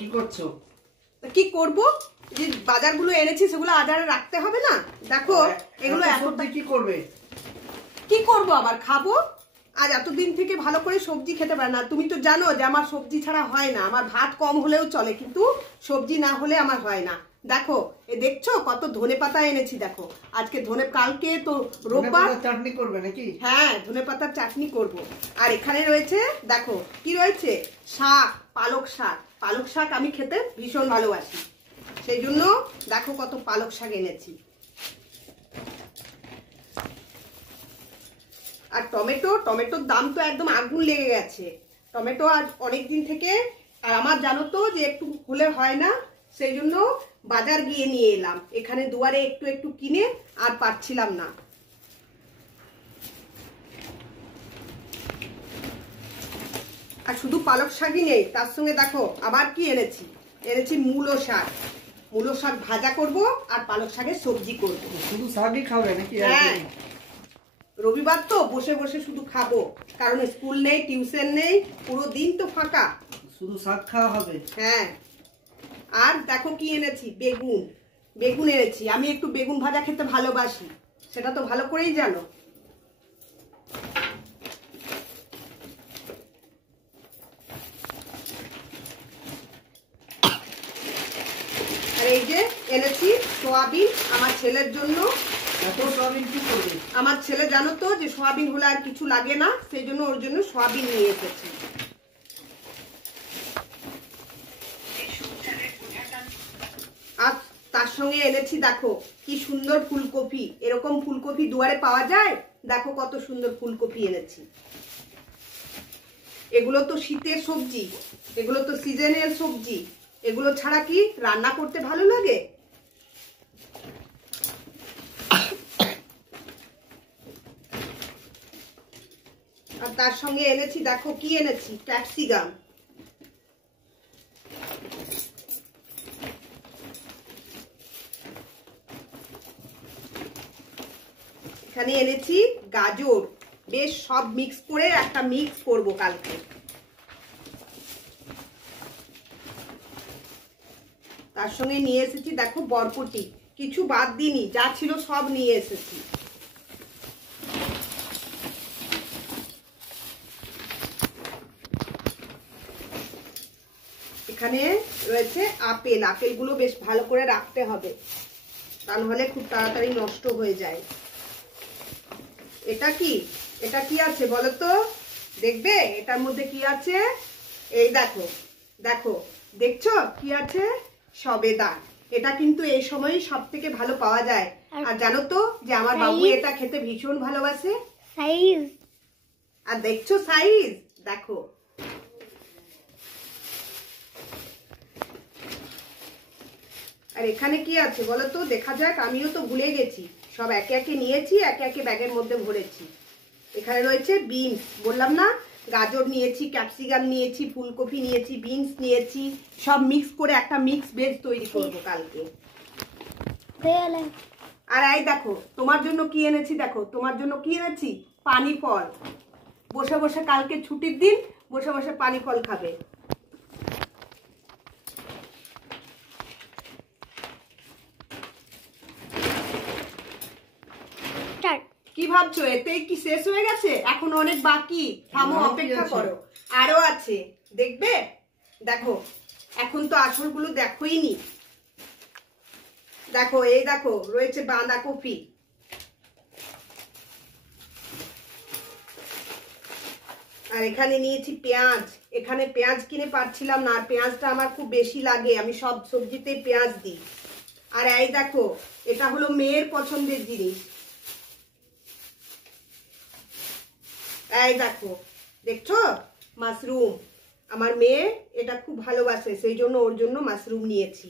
কি করছো? কি করব, যে বাজারগুলো এনেছি সেগুলো আজারে রাখতে হবে না। দেখো এগুলো সবজি কি করবে? কি করব, আবার খাবো। আজ এতদিন থেকে ভালো করে সবজি খেতে পারে না। তুমি তো জানো যে আমার সবজি ছাড়া হয় না। আমার ভাত কম হলেও চলে, কিন্তু সবজি না হলে আমার হয় না। দেখো দেখছো কত ধনেপাতা এনেছি। দেখো আজকে কালকে তো রোববার, চাটনি করবে নাকি? হ্যাঁ, ধনেপাতার চাটনি করব। আর এখানে রয়েছে, দেখো কি রয়েছে, শাক, পালক শাক। পালক শাক আমি খেতে ভীষণ ভালোবাসি, সেই জন্য দেখো কত পালক শাক এনেছি। আর টমেটোর দাম তো একদম আগুন লেগে গেছে। টমেটো আজ অনেক দিন থেকে, আর আমার জানো তো যে একটু হলে হয় না, সেই জন্য বাজার গিয়ে নিয়ে এলাম। এখানে দুয়ারে একটু একটু কিনে আর পারছিলাম না। আর শুধু পালক শাকই নেই, তার সঙ্গে দেখো আবার কি এনেছি মূলো শাক। মূলো শাক ভাজা করব আর পালক শাকের সবজি করব। শুধু শাকই খাবে নাকি? হ্যাঁ, রবিবার তো বসে বসে শুধু খাবো, কারণ স্কুল নেই, টিউশন নেই, পুরো দিন তো ফাঁকা। শুধু শাক খাওয়া হবে? হ্যাঁ। আর দেখো কি এনেছি, বেগুন এনেছি। আমি একটু বেগুন ভাজা খেতে ভালোবাসি, সেটা তো ভালো করেই জানো। আর এই যে এনেছি সোয়াবিন আমার ছেলের জন্য। সোয়াবিন কি করবে? আমার ছেলে জানো তো যে সোয়াবিন হলে আর কিছু লাগে না, সেই জন্য ওর জন্য সোয়াবিন নিয়ে এসেছি। আর তার সঙ্গে এনেছি দেখো কি সুন্দর ফুলকপি। এরকম ফুলকপি দুয়ারে পাওয়া যায়? দেখো কত সুন্দর ফুলকপি এনেছি। এগুলো তো শীতের সবজি, এগুলো তো সিজনের সবজি। এগুলো ছাড়া কি রান্না করতে ভালো লাগে? আর তার সঙ্গে এনেছি, দেখো কি এনেছি, ক্যাপসিকাম। এখানে এনেছি গাজর। বেশ সব মিক্স করে একটা মিক্স করব কালকে। তার সঙ্গে নিয়ে এসেছি দেখো বরবটি, কিছু বাদ দিইনি, যা ছিল সব নিয়ে এসেছি। এখানে রয়েছে আপেল। আপেলগুলো বেশ ভালো করে রাখতে হবে, তা নাহলে খুব তাড়াতাড়ি নষ্ট হয়ে যায়। এটা কি আছে বলো তো? দেখবে এটার মধ্যে কি আছে? এই দেখো দেখছো কি আছে? সবেদা। এটা কিন্তু এই সময় সব থেকে ভালো পাওয়া যায়। আর জানো তো যে আমার বাবু এটা খেতে ভীষণ ভালোবাসে। সাইজ, আর দেখছো সাইজ, দেখো। আর এখানে কি আছে বলো তো? দেখা যাক, আমিও তো ভুলে গেছি। সব একে একে নিয়েছি, একে একে ব্যাগের মধ্যে ভরেছি। এখানে রয়েছে বিনস, বললাম না, গাজর নিয়েছি, ক্যাপসিকাম নিয়েছি, ফুলকপি নিয়েছি, বিনস নিয়েছি। সব মিক্স করে একটা মিক্স ভেজ তৈরি করবো কালকে। আর এই দেখো তোমার জন্য কি এনেছি, দেখো তোমার জন্য কি এনেছি, পানি ফল। বসে বসে কালকে ছুটির দিন, বসে বসে পানি ফল খাবে। কি ভাবছো এতেই কি শেষ হয়ে গেছে? এখন অনেক বাকি, থামো, অপেক্ষা করো, আরো আছে, দেখবে। দেখো এখন তো আসলগুলো দেখোই নি। দেখো এই দেখো রয়েছে বাঁধাকপি। আর এখানে নিয়েছি পেঁয়াজ। এখানে পেঁয়াজ কিনে পাচ্ছিলাম না, আর পেঁয়াজটা আমার খুব বেশি লাগে, আমি সব সবজিতেই পেঁয়াজ দিই। আর এই দেখো এটা হলো মেয়ের পছন্দের জিনিস। এই দেখো, দেখছো মাশরুম। আমার মেয়ে এটা খুব ভালোবাসে, সেই জন্য ওর জন্য মাশরুম নিয়েছি।